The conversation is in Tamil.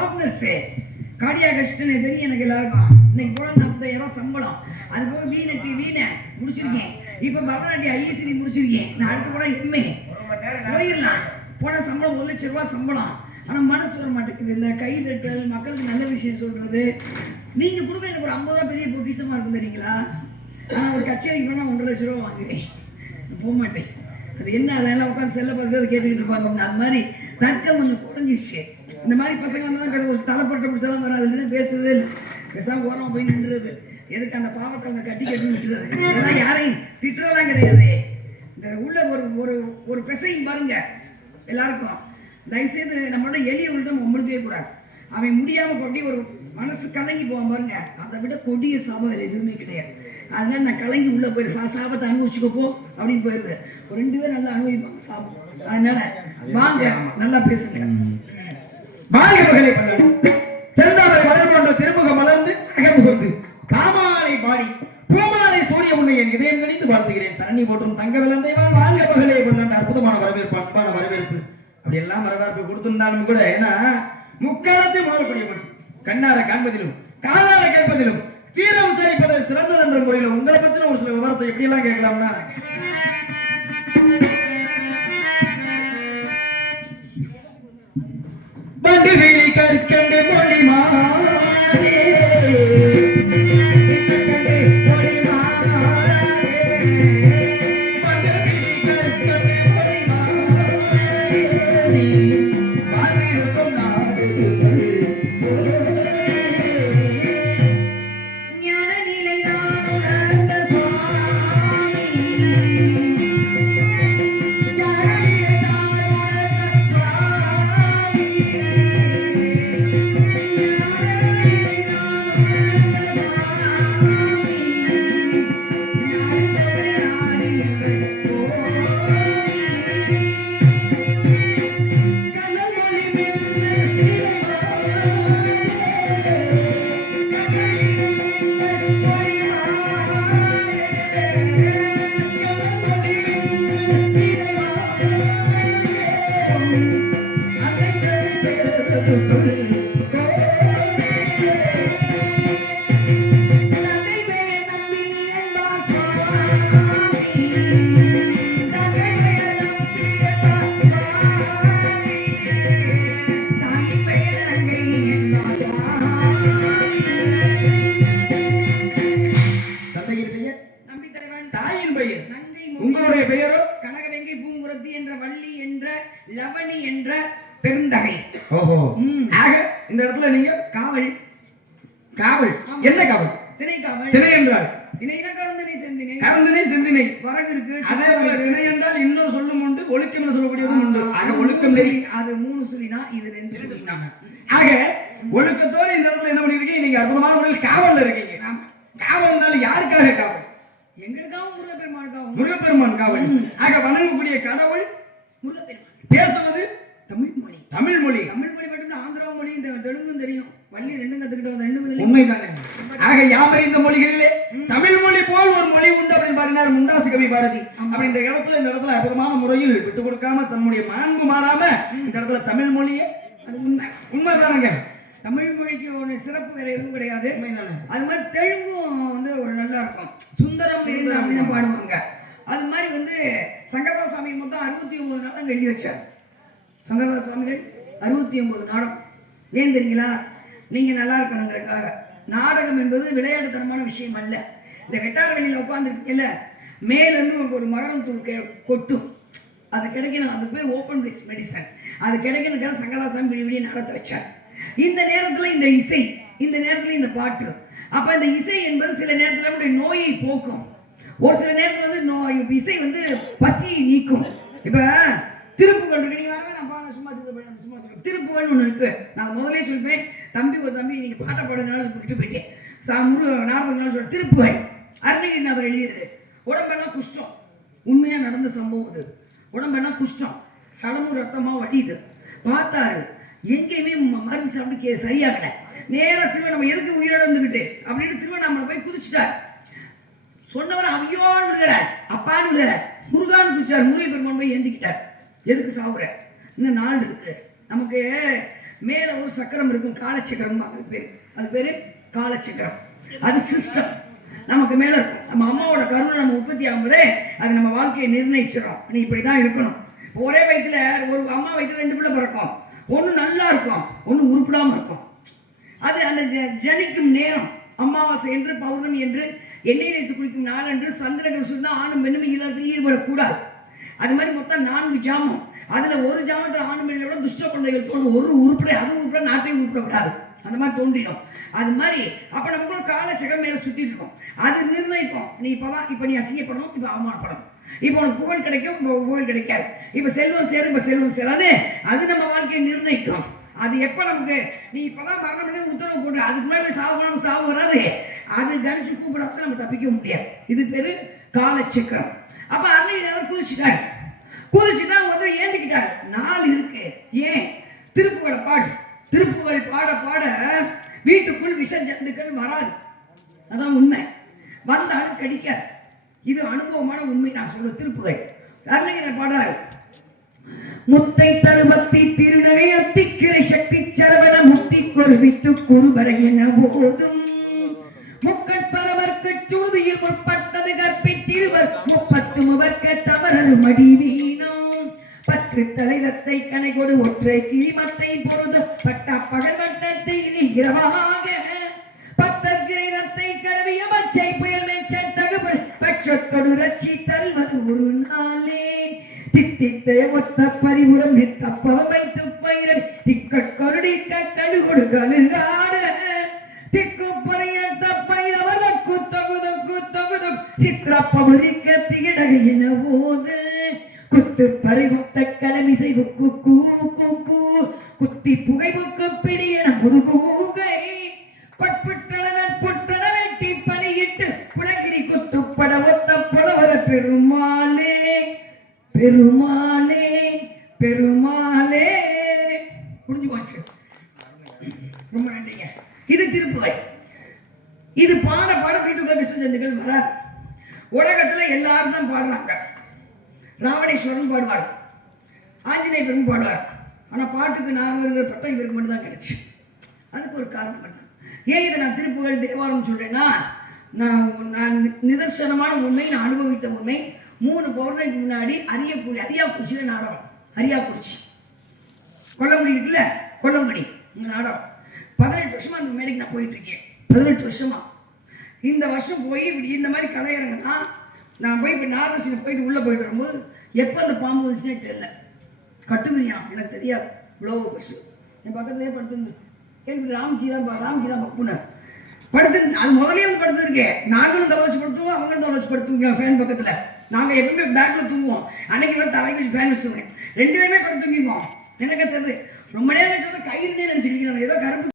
சாஃப்ட்னஸ் காடியா கஷ்டம் தெரியும் எனக்கு எல்லாருக்கும். இன்னைக்கு போல நாற்பதாயிரம் ரூபாய் சம்பளம். அது போக வீணட்டி வீணை. முடிச்சிருக்கேன். இப்ப பரதநாட்டியம் ஐஎஸ்சி முடிச்சிருக்கேன். நான் அடுத்த போல எம்ஏ போயிடலாம். போன சம்பளம் ஒரு லட்சம் ரூபாய் சம்பளம். ஆனா மனசு வர மாட்டேங்குது. இந்த கை தட்டல் மக்களுக்கு நல்ல விஷயம் சொல்றது. நீங்க கொடுக்க எனக்கு ஒரு ஐம்பது ரூபா பெரிய பொக்கிஷமா இருக்கும் தெரியுங்களா? நான் ஒரு கச்சேரிக்கு போனா ஒன்றரை லட்சம் ரூபா வாங்குவேன். போக மாட்டேன். அது என்ன அதெல்லாம் உட்காந்து செல்ல பார்த்து அதை கேட்டுக்கிட்டு இருப்பாங்க. அப்படின்னு. அது மாதிரி தர்க்கம் கொஞ்சம் குறைஞ்சிருச்சு. இந்த மாதிரி பசங்க வந்து பேச ஒரு தலைப்பட்ட முடிச்சாலும் வராது. இல்லைன்னா பேசுறதே இல்லை. பேசாம ஓரம் போய் நின்றுறது. எதுக்கு அந்த பாவத்தை அவங்க கட்டி கட்டி விட்டுறது? இதெல்லாம் யாரையும் திட்டுறதெல்லாம் கிடையாது. இந்த உள்ள ஒரு ஒரு ஒரு பிசையும் பாருங்க. எல்லாருக்கும். தயவுசெய்து நம்மளோட எளியவர்கள்ட்ட நம்ம முடிஞ்சவே கூடாது. அவன் முடியாம அப்படி ஒரு மனசு கலங்கி போவான் பாருங்க. அதை விட கொடிய சாபம் வேறு எதுவுமே கிடையாது. அதனால நான் கலங்கி உள்ள போயிரு. சாபத்தை அனுபவிச்சுக்கப்போ அப்படின்னு போயிருது ஒரு ரெண்டு பேரும் நல்லா அனுபவிப்பாங்க சாபம். அதனால வாங்க நல்லா பேசுங்க. வாழ்க மகளை பல்லாடி செந்தாமரை மலர் போன்ற திருமுக மலர்ந்து அகமுகத்து காமாலை பாடி பூமாலை சூரிய உன்னை என் இதயம் கணித்து வாழ்த்துகிறேன். தண்ணி போற்றும் தங்க விளந்தை வாழ்க மகளே பல்லாண்டு அற்புதமான வரவேற்பு அன்பான வரவேற்பு. அப்படி எல்லாம் வரவேற்பு கொடுத்திருந்தாலும் கூட ஏன்னா முக்காலத்தை உணரக்கூடிய மண் கண்ணார காண்பதிலும் காதார கேட்பதிலும் தீர விசாரிப்பதை சிறந்தது என்ற முறையில் உங்களை பத்தின ஒரு சில விவரத்தை எப்படி எல்லாம் கேட்கலாம்னா கற்கண்டு மொழிமா பெயர். உங்களுடைய பெயரோ? கனகவெங்கை பூங்குரத்தி என்ற வள்ளி என்ற லவணி என்ற பெருந்தகை. ஓஹோ. ஆக இந்த இடத்துல நீங்க காவல். காவல். என்ன காவல்? திணை காவல். திணை என்றால்? திணைனா கருந்தினை செந்தினை கரந்தனை செந்தினை வரகு இருக்கு அதே போல திணை என்றால் இன்னொரு சொல்லும் உண்டு ஒழுக்கம் சொல்லக்கூடியதும் உண்டு. ஆக ஒழுக்கம் நெறி அது மூணு சொல்லினா இது ரெண்டு சொல்லினா. ஆக ஒழுக்கத்தோடு இந்த இடத்துல என்ன பண்ணிருக்கீங்க? நீங்க அற்புதமான முறையில் காவல்ல இருக்கீங்க. யாருக்காக காவல் எங்களுக்காகவும் முருகப்பெருமானுக்காகவும் முருகப்பெருமான் காவல் ஆக வணங்கக்கூடிய கடவுள் பேசுவது தமிழ் மொழி. தமிழ் மொழி. தமிழ் மொழி மட்டும் தான் ஆந்திரா மொழி இந்த தெலுங்கும் தெரியும். வள்ளி ரெண்டும் கத்துக்கிட்டு வந்த ரெண்டு முதலையும் உண்மைதானே? ஆக யாமறிந்த மொழிகளிலே தமிழ் மொழி போல் ஒரு மொழி உண்டு அப்படின்னு பாடினார் முண்டாசு கவி பாரதி. அப்படின்ற இடத்துல இந்த இடத்துல அற்புதமான முறையில் விட்டு கொடுக்காம தன்னுடைய மாண்பு மாறாம இந்த இடத்துல தமிழ் மொழியே. அது உண்மை. உண்மைதானங்க? தமிழ் மொழிக்கு ஒரு சிறப்பு வேற எதுவும் கிடையாது. அது மாதிரி தெலுங்கும் வந்து ஒரு நல்லா இருக்கும் சுந்தரம் நிறைந்த அப்படின்னு பாடுவாங்க. அது மாதிரி வந்து சங்கரதாச சுவாமி மொத்தம் அறுபத்தி ஒன்பது நாடகம் எழுதி வச்சார். சங்கரதாச சுவாமிகள் அறுபத்தி ஒன்பது நாடகம். ஏன் தெரியுங்களா? நீங்க நல்லா இருக்கணுங்கிறதுக்காக. நாடகம் என்பது விளையாட்டுத்தனமான விஷயம் அல்ல. இந்த வெட்டார வெளியில உட்காந்துருக்கீங்கல்ல மேலேருந்து உங்களுக்கு ஒரு மகரம் தூள் கெ- கொட்டும். அது கிடைக்கணும். அதுக்கு பேர் ஓப்பன் பிளேஸ் மெடிசன் அது கிடைக்கணுக்காக சங்கதாசாமி விடி விடிய நடத்த வச்சார். இந்த நேரத்துல இந்த இசை இந்த நேரத்துல இந்த பாட்டு. அப்ப இந்த இசை என்பது சில நேரத்துல நம்முடைய நோயை போக்கும். ஒரு சில நேரத்துல வந்து நோய் இசை வந்து பசியை நீக்கும். இப்ப திருப்புகள் இருக்கு நீ வாங்க நான் பாருங்க சும்மா திருப்பேன் சும்மா சொல்றேன் திருப்புகள்னு ஒண்ணு இருக்கு. நான் முதலே சொல்லிப்பேன் தம்பி ஒரு தம்பி நீங்க பாட்ட பாடுங்கனால விட்டு போயிட்டேன். சா- முரு நாற்பது சொல்ற அருணகிரி அருணகிரிநாதர் எழுதியது. உடம்பெல்லாம் குஷ்டம். உண்மையா நடந்த சம்பவம் இது உடம்பெல்லாம் குஷ்டம். சலமும் ரத்தமா வழியுது பார்த்தாரு. எங்கேயுமே மருந்து சாப்பிட்டு கே சரியாகல. நேரா திரும்ப நம்ம எதுக்கு உயிரிழந்துக்கிட்டு அப்படின்னு திரும்ப நம்மளை போய் குதிச்சுட்டார். சொன்னவர் அவையோன்னு விடுகிறார் அப்பான்னு விடுகிறார் முருகான்னு குதிச்சார் முருகை பெருமான் போய் ஏந்திக்கிட்டார். எதுக்கு சாவுற? இன்னும் நாள் இருக்கு. நமக்கு மேல ஒரு சக்கரம் இருக்கும் காலச்சக்கரம். அது பேரு அது பேரு காலச்சக்கரம். அது சிஸ்டம் நமக்கு மேல இருக்கும். நம்ம அம்மாவோட கருணை நம்ம உற்பத்தி ஆகும்போதே அது நம்ம வாழ்க்கையை நிர்ணயிச்சிடும். நீ இப்படிதான் இருக்கணும். ஒரே வயித்துல ஒரு அம்மா வயித்துல ரெண்டு பிள்ளை பிறக்கும். ஒன்று நல்லா இருக்கும் ஒன்று உருப்பிடாமல் இருக்கும். அது அந்த ஜனிக்கும் நேரம் அமாவாசை என்று பௌர்ணமி என்று எண்ணெய் வைத்து குளிக்கும் நாள் என்று சந்திரகம் சொல்லி ஆணும் பெண்ணும் இல்லத்தில் ஈடுபடக்கூடாது. அது மாதிரி மொத்தம் நான்கு ஜாமம். அதில் ஒரு ஜாமத்தில் ஆணும் பெண்களோட துஷ்ட குழந்தைகள் தோணும் ஒரு உருப்படை அது உருப்பட நாட்டையும் உருப்படக்கூடாது. அந்த மாதிரி தோன்றிடும். அது மாதிரி அப்போ நமக்குள்ள கால சகம் மேலே சுற்றிட்டு இருக்கோம். அது நிர்ணயிப்போம். நீ இப்பதான் இப்போ நீ அசிங்கப்படணும் இப்போ அவமானப்படணும். இப்போ உனக்கு புகழ் கிடைக்கும் இப்போ புகழ் கிடைக்காது. இப்ப செல்வம் சேரும் இப்போ செல்வம் சேராது. அது நம்ம வாழ்க்கையை நிர்ணயிக்கும். அது எப்ப நமக்கு நீ இப்பதான் மரணம் பண்ணி உத்தரவு போட்டு அதுக்கு முன்னாடி சாவு சாவு வராது. அது கணிச்சு கூப்பிடாத நம்ம தப்பிக்க முடியாது. இது பேரு காலச்சக்கரம். அப்ப அன்னைக்கு நேரம் குதிச்சுட்டாரு. குதிச்சுட்டா வந்து ஏந்திக்கிட்டு நாள் இருக்கு ஏன் திருப்புகழை பாடு திருப்புகழ் பாட பாட வீட்டுக்குள் விஷ ஜந்துக்கள் வராது அதான் உண்மை வந்தாலும் கடிக்காது இது அனுபவமான உண்மை நான் அருணகிரி பாடுறாரு முத்தை தருவத்தி திருநகை அத்திக்கிரை சக்தி சரவண முத்தி கொருவித்து குருவரை என போதும் முக்கட்பரவர்க்கு சூதியில் முற்பட்டது கற்பித்திருவர் முப்பத்து முவர்க்க தவறரு மடி வீணம். பத்து தலைதத்தை கணை கொடு ஒற்றை கிரிமத்தை பொருதும் பட்டா பகல் வட்டத்தில் இரவாக. பத்தர் கிரீதத்தை கழுவிய பச்சை புயல் மேச்சன் தகவல். பட்சத்தொடு ரச்சி ஒரு நாளே. தித்தித்த ஒத்த பரிபுரம் நித்த பதமை துப்பைரம் திக்கட் கருடிக்க கடுகொடு கழுகாட திக்கு பறையத்த பைரவர குத்தகுத குத்தகுத சித்திர பவரிக்க திகிடகையின போது குத்து பறிவுட்ட கடமிசை குக்கு கூ குத்தி புரிஞ்சு போச்சு. ரொம்ப நன்றிங்க. இது திருப்புகை இது பாட பாட வீட்டுக்குள்ள விசர்ஜந்துகள் வராது. உலகத்துல எல்லாரும் தான் பாடுறாங்க. ராவணேஸ்வரன் பாடுவார். ஆஞ்சநேய பெரும் பாடுவார். ஆனா பாட்டுக்கு நாரதர்கள் பட்டம் இவருக்கு மட்டும் தான் கிடைச்சு. அதுக்கு ஒரு காரணம் பண்ண ஏன் இதை நான் திருப்புகள் தேவாரம் சொல்றேன்னா நான் நான் நிதர்சனமான உண்மை நான் அனுபவித்த உண்மை மூணு பௌர்ணமிக்கு முன்னாடி அரியக்குடி அரியாக்குறிச்சியில நாடகம். அரியாக்குறிச்சி. கொல்லங்குடி இருக்குல்ல? கொல்லங்குடி இந்த நாடகம். பதினெட்டு வருஷமா அந்த மேடைக்கு நான் போயிட்டு இருக்கேன் பதினெட்டு வருஷமா. இந்த வருஷம் போய் இப்படி இந்த மாதிரி கலையரங்கன்னா நான் போய் இப்போ நாரசிங்க போயிட்டு உள்ளே போயிட்டு வரும்போது எப்போ அந்த பாம்பு வந்துச்சுன்னே தெரியல. கட்டுமணியா எனக்கு தெரியாது. இவ்வளோ பெருசு. என் பக்கத்துலேயே படுத்துருந்து கேள்வி ராம்ஜி தான் ராம்ஜி தான் பக்குனர் படுத்து அது முதலே வந்து படுத்துருக்கேன் நாங்களும் தலை வச்சு படுத்துவோம் அவங்களும் தலை வச்சு படுத்துவோம் ஃபேன் பக்கத்தில். நாங்கள் எப்பவுமே பேக்கில் தூங்குவோம். அன்னைக்கு வந்து தலைக்கு வச்சு ஃபேன் வச்சுருவேன் ரெண்டு பேருமே படுத்து தூங்கிடுவோம். எனக்கு தெரியுது ரொம்ப நேரம் வச்சு கயிறுனே நினச்சிக்கிறீங்க ஏதோ கரும்பு